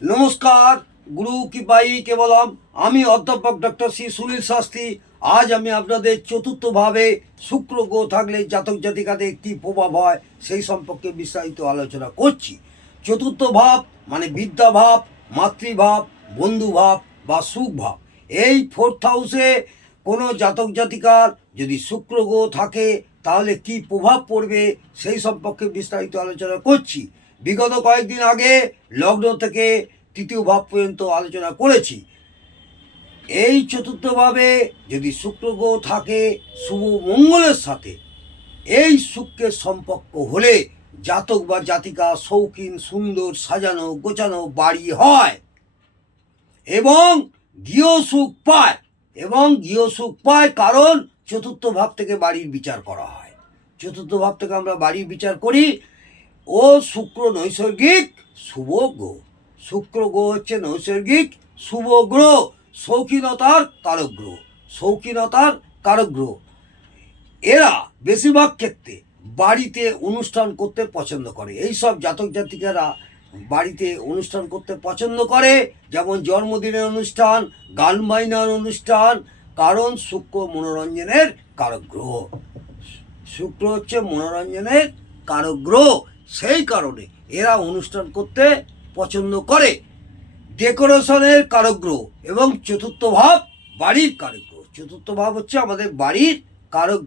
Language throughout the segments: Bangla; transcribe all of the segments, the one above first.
নমস্কার, গুরু কৃপাই কেবলম। আমি অধ্যাপক ডক্টর শ্রী সুনীল শাস্ত্রী। আজ আমি আপনাদের চতুর্থভাবে শুক্র গ্রহ থাকলে জাতক জাতিকাদের কী প্রভাব হয় সেই সম্পর্কে বিস্তারিত আলোচনা করছি। চতুর্থ ভাব মানে বিদ্যাভাব, মাতৃভাব, বন্ধুভাব বা সুখভাব। এই ফোর্থ হাউসে কোনো জাতক জাতিকার যদি শুক্র গ্রহ থাকে তাহলে কি প্রভাব পড়বে সেই সম্পর্কে বিস্তারিত আলোচনা করছি। বিগত কয়েকদিন আগে লগ্ন থেকে তৃতীয় ভাব পর্যন্ত আলোচনা করেছি। এই চতুর্থভাবে যদি শুক্র গ্রহ থাকে শুভ মঙ্গলের সাথে, এই শুক্রের সম্পর্ক হলে জাতক বা জাতিকা শৌখিন, সুন্দর, সাজানো গোছানো বাড়ি হয় এবং গৃহসুখ পায় কারণ চতুর্থ ভাব থেকে বাড়ির বিচার করা হয়। চতুর্থ ভাব থেকে আমরা বাড়ির বিচার করি। ও শুক্র নৈসর্গিক শুভ গ্রহ। শুক্র গ্রহ হচ্ছে নৈসর্গিক শুভ গ্রহ, শৌখিনতার কারক গ্রহ। এরা বেশিরভাগ ক্ষেত্রে বাড়িতে অনুষ্ঠান করতে পছন্দ করে। এই সব জাতক জাতিকারা বাড়িতে অনুষ্ঠান করতে পছন্দ করে, যেমন জন্মদিনের অনুষ্ঠান, গান বাজনার অনুষ্ঠান, কারণ শুক্র মনোরঞ্জনের কারক গ্রহ। শুক্র হচ্ছে মনোরঞ্জনের কারক গ্রহ, সেই কারণে এরা অনুষ্ঠান করতে পছন্দ করে। ডেকোরেশনের কারক গ্রহ এবং চতুর্থ ভাব বাড়ির কারক গ্রহ। চতুর্থ ভাব হচ্ছে আমাদের বাড়ির কারক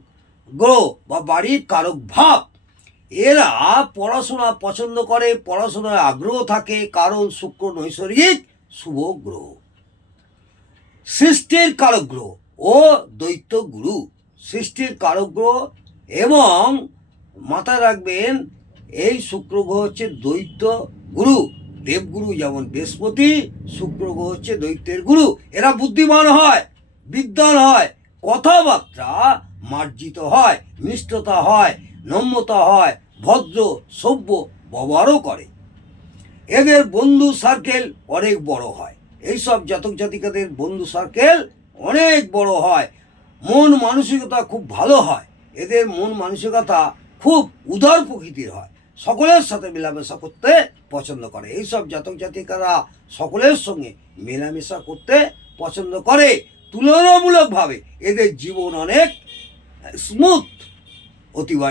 গ্রহ বা বাড়ির কারক ভাব। এরা পড়াশোনা পছন্দ করে, পড়াশোনায় আগ্রহ থাকে কারণ শুক্র নৈসর্গিক শুভ গ্রহ। সৃষ্টির কারক গ্রহ ও দৈত্য গুরু। সৃষ্টির কারক গ্রহ এবং মাথায় রাখবেন এই শুক্র গ্রহ হচ্ছে দৈত্য গুরু। দেবগুরু যেমন বৃহস্পতি, শুক্র গ্রহ হচ্ছে দৈত্যের গুরু। এরা বুদ্ধিমান হয়, বিদ্বান হয়, কথাবার্তা মার্জিত হয়, মিষ্টতা হয়, নম্রতা হয়, ভদ্র সভ্য ব্যবহারও করে। এদের বন্ধু সার্কেল অনেক বড় হয়। এইসব জাতক জাতিকাদের বন্ধু সার্কেল অনেক বড় হয়। মন মানসিকতা খুব ভালো হয়। এদের মন মানসিকতা খুব উদার প্রকৃতির হয়। সকলের সাথে মেলামেশা করতে পছন্দ করে। এইসব জাতক জাতিকারা সকলের সঙ্গে মেলামেশা করতে পছন্দ করে। তুলনামূলকভাবে এদের জীবন অনেক স্মুথভাবে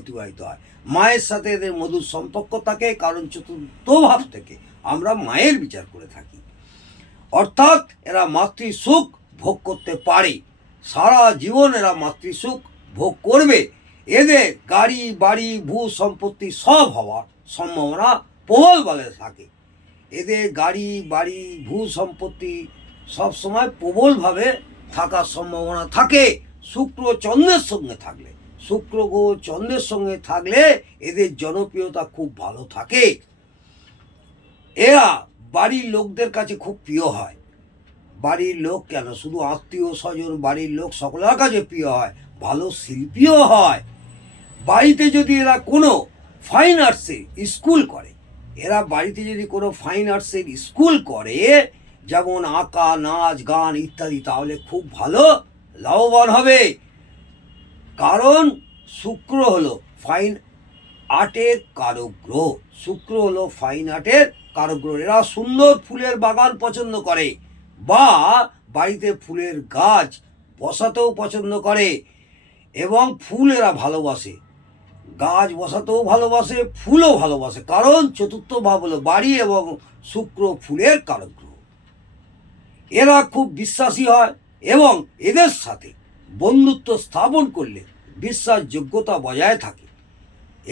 অতিবাহিত হয়। মায়ের সাথে এদের মধুর সম্পর্ক থাকে কারণ চতুর্থ ভাব থেকে আমরা মায়ের বিচার করে থাকি। অর্থাৎ এরা মাতৃসুখ ভোগ করতে পারে, সারা জীবন এরা মাতৃসুখ ভোগ করবে। এদের গাড়ি বাড়ি ভূ সম্পত্তি সব হওয়ার সম্ভাবনা প্রবল বলে থাকে। এদের গাড়ি বাড়ি ভূ সম্পত্তি সবসময় প্রবলভাবে থাকার সম্ভাবনা থাকে শুক্র চন্দ্রের সঙ্গে থাকলে। শুক্র গ্রহ চন্দ্রের সঙ্গে থাকলে এদের জনপ্রিয়তা খুব ভালো থাকে। এরা বাড়ির লোকদের কাছে খুব প্রিয় হয়। বাড়ির লোক কেন, শুধু আত্মীয় স্বজন, বাড়ির লোক সকলের কাছে প্রিয় হয়, ভালো শিল্পীও হয়। বাড়িতে যদি এরা কোনো ফাইন আর্টসের স্কুল করে, যেমন আঁকা, নাচ, গান ইত্যাদি, তাহলে খুব ভালো লাভবান হবে। কারণ শুক্র হলো ফাইন আর্টের কারক গ্রহ। এরা সুন্দর ফুলের বাগান পছন্দ করে বা বাড়িতে ফুলের গাছ বসাতেও পছন্দ করে এবং ফুল এরা ভালোবাসে, গাছ বসাতেও ভালোবাসে, ফুলও ভালোবাসে, কারণ চতুর্থ ভাব হলো বাড়ি এবং শুক্র ফুলের কারক গ্রহ। এরা খুব বিশ্বাসী হয় এবং এদের সাথে বন্ধুত্ব স্থাপন করলে বিশ্বাসযোগ্যতা বজায় থাকে।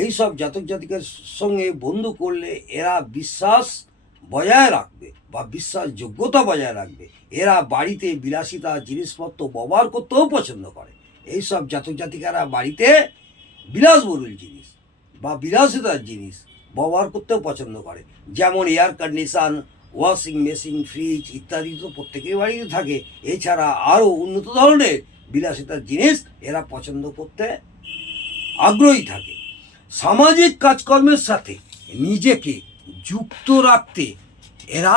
এইসব জাতক জাতিকার সঙ্গে বন্ধু করলে এরা বিশ্বাস বজায় রাখবে বা বিশ্বাসযোগ্যতা বজায় রাখবে। এরা বাড়িতে বিলাসিতা জিনিসপত্র ব্যবহার করতেও পছন্দ করে। এইসব জাতক জাতিকারা বাড়িতে বিলাসবহুল জিনিস বা বিলাসিতার জিনিস ব্যবহার করতেও পছন্দ করে, যেমন air condition, washing machine, fridge ইত্যাদি তো প্রত্যেকের বাড়িতে থাকে। এছাড়া আরও উন্নত ধরনের বিলাসিতার জিনিস এরা পছন্দ করতে আগ্রহী থাকে। সামাজিক কাজকর্মের সাথে নিজেকে যুক্ত রাখতে এরা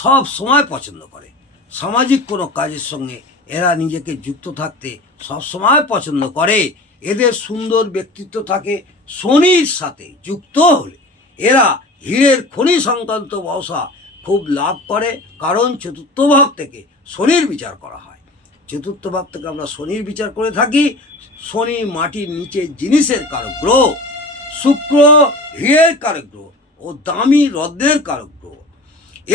সব সময় পছন্দ করে। সামাজিক কোনো কাজের সঙ্গে এরা নিজেকে যুক্ত থাকতে সব সময় পছন্দ করে। এদের সুন্দর ব্যক্তিত্ব থাকে। শনির সাথে যুক্ত হলে এরা হীরের খনি সংক্রান্ত ব্যবসা খুব লাভ করে, কারণ চতুর্থ ভাব থেকে শনির বিচার করা হয়। চতুর্থ ভাব থেকে আমরা শনির বিচার করে থাকি। শনি মাটির নিচের জিনিসের কারক গ্রহ, শুক্র হীরের কারক গ্রহ ও দামি রত্নের কারক গ্রহ।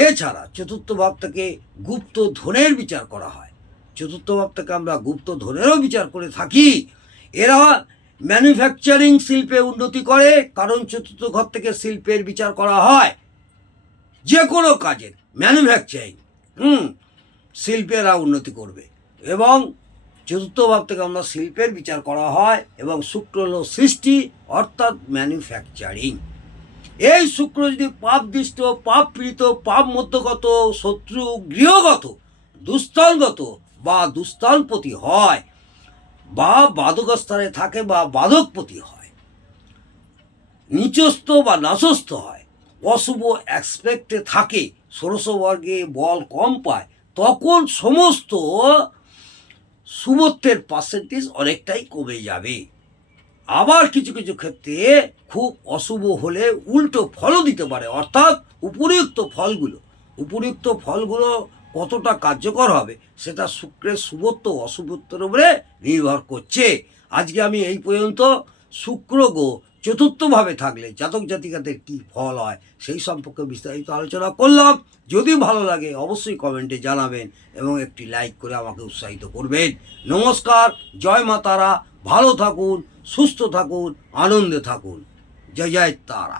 এছাড়া চতুর্থ ভাব থেকে গুপ্ত ধনের বিচার করা হয়। চতুর্থ ভাব থেকে আমরা গুপ্ত ধনেরও বিচার করে থাকি। এরা ম্যানুফ্যাকচারিং শিল্পে উন্নতি করে, কারণ চতুর্থ ঘর থেকে শিল্পের বিচার করা হয়। যে কোনো কাজের ম্যানুফ্যাকচারিং শিল্পেরা উন্নতি করবে, এবং চতুর্থ ভাব থেকে আমরা শিল্পের বিচার করা হয়। এবং শুক্র হল সৃষ্টি, অর্থাৎ ম্যানুফ্যাকচারিং। এই শুক্র যদি পাপ দৃষ্ট, পাপ পীড়িত, পাপ মধ্যগত, শত্রু গৃহগত, দুস্থানগত বা দুস্থানপতি হয়, বা বাদকস্থানে থাকে বা বাদকপতি হয়, নিচস্থ বা নাশস্থ হয়, অশুভ অ্যাসপেক্টে থাকে, ষোড়শ বর্গে বল কম পায়, তখন সমস্ত শুভত্বের পার্সেন্টেজ অনেকটাই কমে যাবে। আবার কিছু কিছু ক্ষেত্রে খুব অশুভ হলে উল্টো ফলও দিতে পারে, অর্থাৎ উপযুক্ত ফলগুলো কতটা কার্যকর হবে সেটা শুক্রের শুভত্ব অশুভত্বের উপরে নির্ভর করছে। আজকে আমি এই পর্যন্ত শুক্র গ্রহ চতুর্থভাবে থাকলে জাতক জাতিকাদের কী ফল হয় সেই সম্পর্কে বিস্তারিত আলোচনা করলাম। যদি ভালো লাগে অবশ্যই কমেন্টে জানাবেন এবং একটি লাইক করে আমাকে উৎসাহিত করবেন। নমস্কার, জয় মা তারা, ভালো থাকুন, সুস্থ থাকুন, আনন্দে থাকুন। জয় জয় তারা।